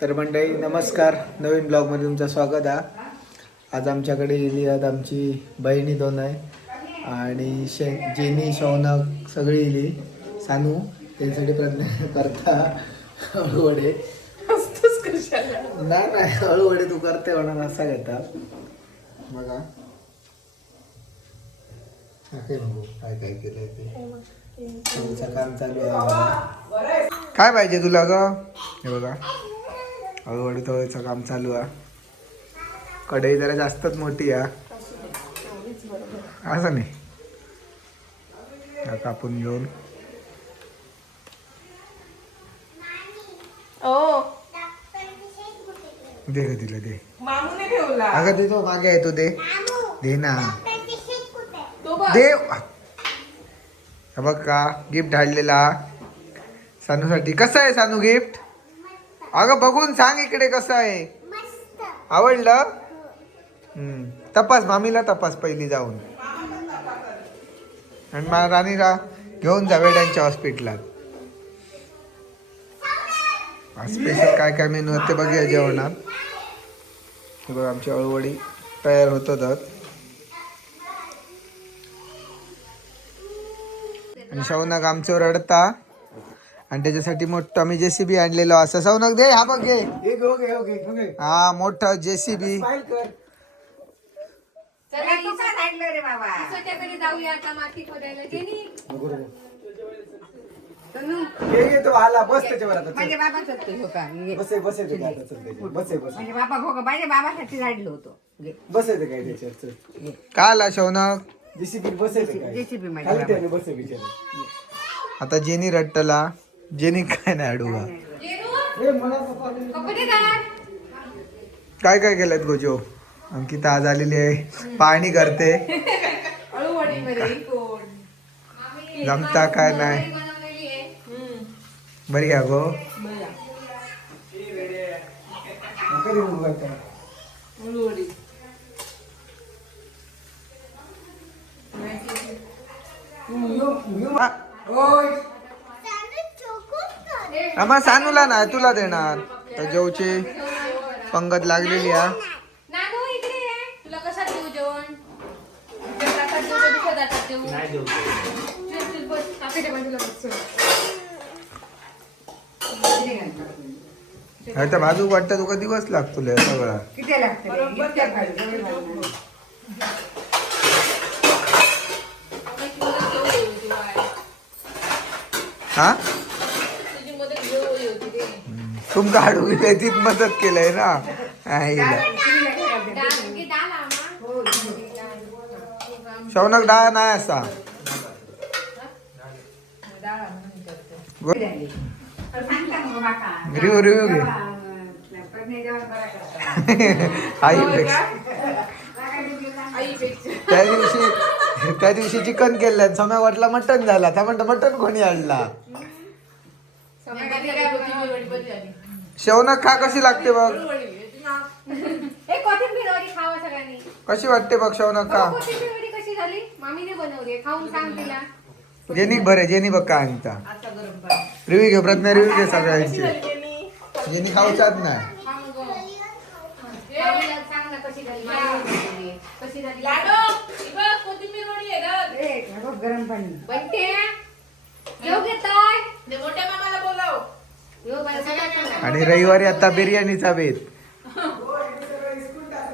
तर मंडळी नमस्कार, नवीन ब्लॉगमध्ये तुमचं स्वागत आहे. आज आमच्याकडे येली आहेत आमची बहिणी दोन आहे आणि जेनी शौनक सगळी येली. सानू त्यांच्यासाठी प्रयत्न करता अळूवडे. नाही नाही अळूवडे तू करते म्हणून असा घेता बघा. काय काय केलंय ते तुमचं काम चालू आहे. काय पाहिजे तुला ग? हे बघा हळूहळू तळायचं काम चालू आहे. कढई जरा जास्तच मोठी आहे असं नाही. कापून घेऊन दे ग तिला दे. अगं दे तो मागे आहे तो दे दे ना दे. बघ का गिफ्ट आणलेला सानूसाठी. कसं आहे सानू गिफ्ट? अगं बघून सांग इकडे कसं आहे. आवडलं? तपास मामीला तपास पहिली जाऊन आणि मला राणीला घेऊन जा वेड्यांच्या हॉस्पिटलात. स्पेशल काय काय मेनू आहेत ते बघूया जेवणात. हे बघ आमची अळूवडी तयार होतात आणि शौनक आमचं रडता आणि त्याच्यासाठी मोठं आम्ही जेसीबी आणलेलो असं. शौनक दे हा बघ घे. हा मोठं जेसीबी. का आला शौनक? आता जेनी रट्टला. जेनी काय नाही अडूगा. काय काय केलंय गोजो? अंकिता आज आलेली आहे पाहणी करते. जमता काय नाही बरी घ्या गो. आम्हा सानूला नाही तुला देणार. तर जेवची पंगत लागलेली आहे. बाजू वाटतं तुका दिवस लागतो सगळा. हा तुमका हाडू तीच मदत केलंय ना. शौनक डाळ नाही असा. रिव्ह्यू घे आईपेक्षा. त्या दिवशी चिकन केलं समय वाटला मटन झाला. त्या म्हणतं मटन कोणी आणला? शौनक खा कशी लागते बघ. कशी वाटते बघ शौनक खा. जेनी बरे जेनी बघ का आणता. रिव्ह्यू घे प्रज्ञा रिव्ह्यू घे सगळ्यांची. जेनी खाऊचाच नाही. गरम पाणी आणि रविवारी आता बिर्याणीचा बेत.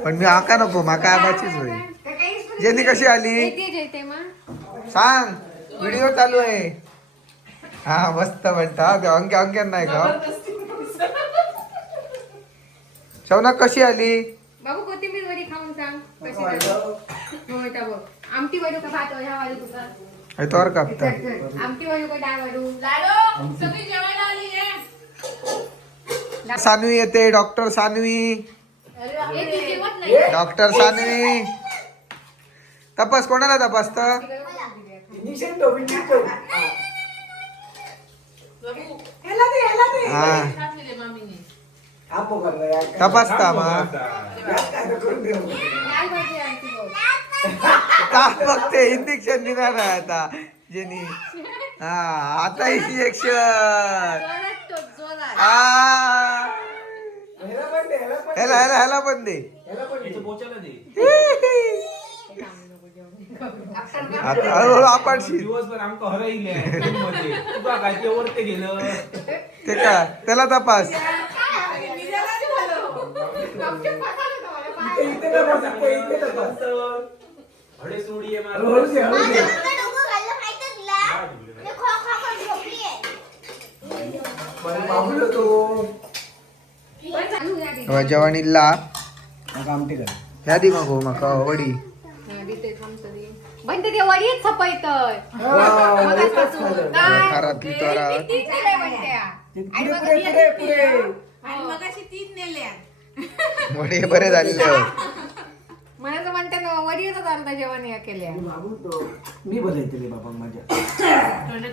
पण मी आका नको माका आबाचीच होईल. जेनी कशी आली सांग. व्हिडिओ चालू आहे. हा मस्त म्हणता अंक्या अंक्या नाही का. शौनक कशी आली बाबू? कोथिंबीर वडी खाऊन सांग कशी झाली. आमटी वडू का भात ह्या वाडू तुका तोर कापता. आमटी वडू का डाळ वडू? लाडो सगळी जेवायला आली आहे. सानवी येते. डॉक्टर सानवी. डॉक्टर सानवी तपास. कोणाला तपासत? तपासता मग ताप बघते. इंजेक्शन देणार आहे आता जेनी. हा आता इंजेक्शन. ह्याला ह्याला ह्याला पण दे. आता हळूहळू आपटशील. दिवसभर आमका हरवले तुका काय ते वरते गेलं ते का त्याला तपास. हडे सोडी आहे जवानीला ह्या दी मग माका वडी. पण ते वडीच छपायतय घरातली तोरा वडी बरे झालेले. मला तर म्हणते ना वडीच चालता जेवण या केल्या. मी बोलायचं रे बाबा माझ्या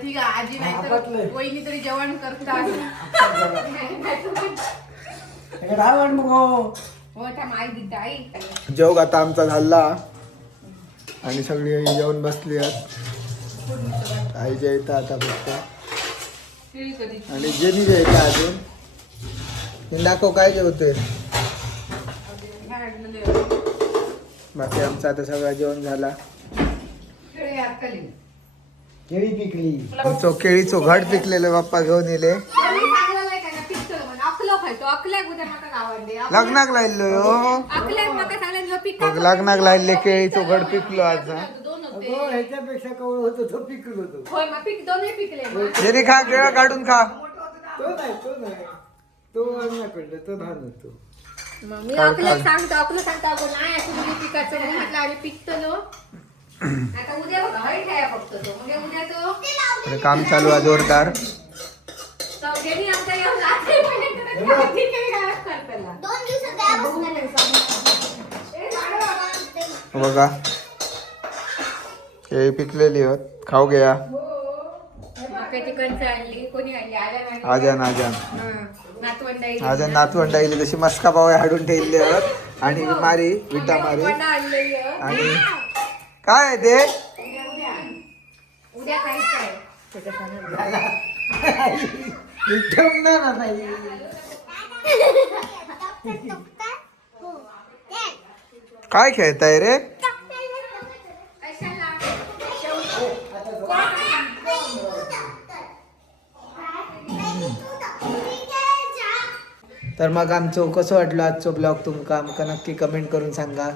ठीक आहे आजी नाही तर वहिनी तरी जेवण करतात. आई दिता आई जेवण आता आमचा झाला आणि सगळी जेवण बसली आहेत. आई जेवता आता फक्त आणि जेनी जेवता अजून. दाखव काय जेवते. बाकी आमचं आता सगळं जेवण झाला. केळी पिकली. केळीचो घट पिकलेलं बाप्पा घेऊन येले. लग्नाक लायलो लग्नाक लायले केळीचो घट पिकलो आज. ह्याच्यापेक्षा कवळ होतो तो पिकलो होतो. जेरी खा केळं काढून खा. तो अन्नाकडलं तो धान होतो. मी आपल्याला सांगतो आपण नाही असं म्हणजे पिकाचं म्हणून म्हटलं आम्ही पिकतलो. आता उद्या बघा हळी खाया फक्त तो म्हणजे उद्या तो काम चालू आहे जोरदार. सगळ्यांनी आमच्या या रात्री पर्यंत ठीक आहे काय करताला 2 दिवसात बघा केळी पिकलेली आहेत. खाऊ घ्या. मकाची कणसं आणली कोणी आणली आजान आजान नातवंड आईली तशी मस्का पाव हाडून ठेवले आहेत आणि मारी विटा मारी. आणि काय आहे ते उद्या खायचं आहे. काय खेळताय रे. तर मग आमचं कसं वाटलं आजचो ब्लॉग तुमका आमका नक्की कमेंट करून सांगा.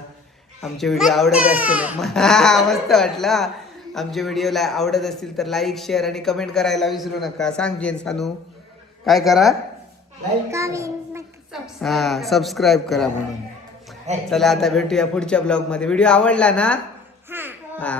आमचे व्हिडिओ आवडत असतील मस्त वाटला. आमचे व्हिडिओला आवडत असतील तर लाईक शेअर आणि कमेंट करायला विसरू नका. सांग सानू काय करा. हा सबस्क्राईब करा म्हणून. चला आता भेटूया पुढच्या ब्लॉग मध्ये. व्हिडिओ आवडला ना. हा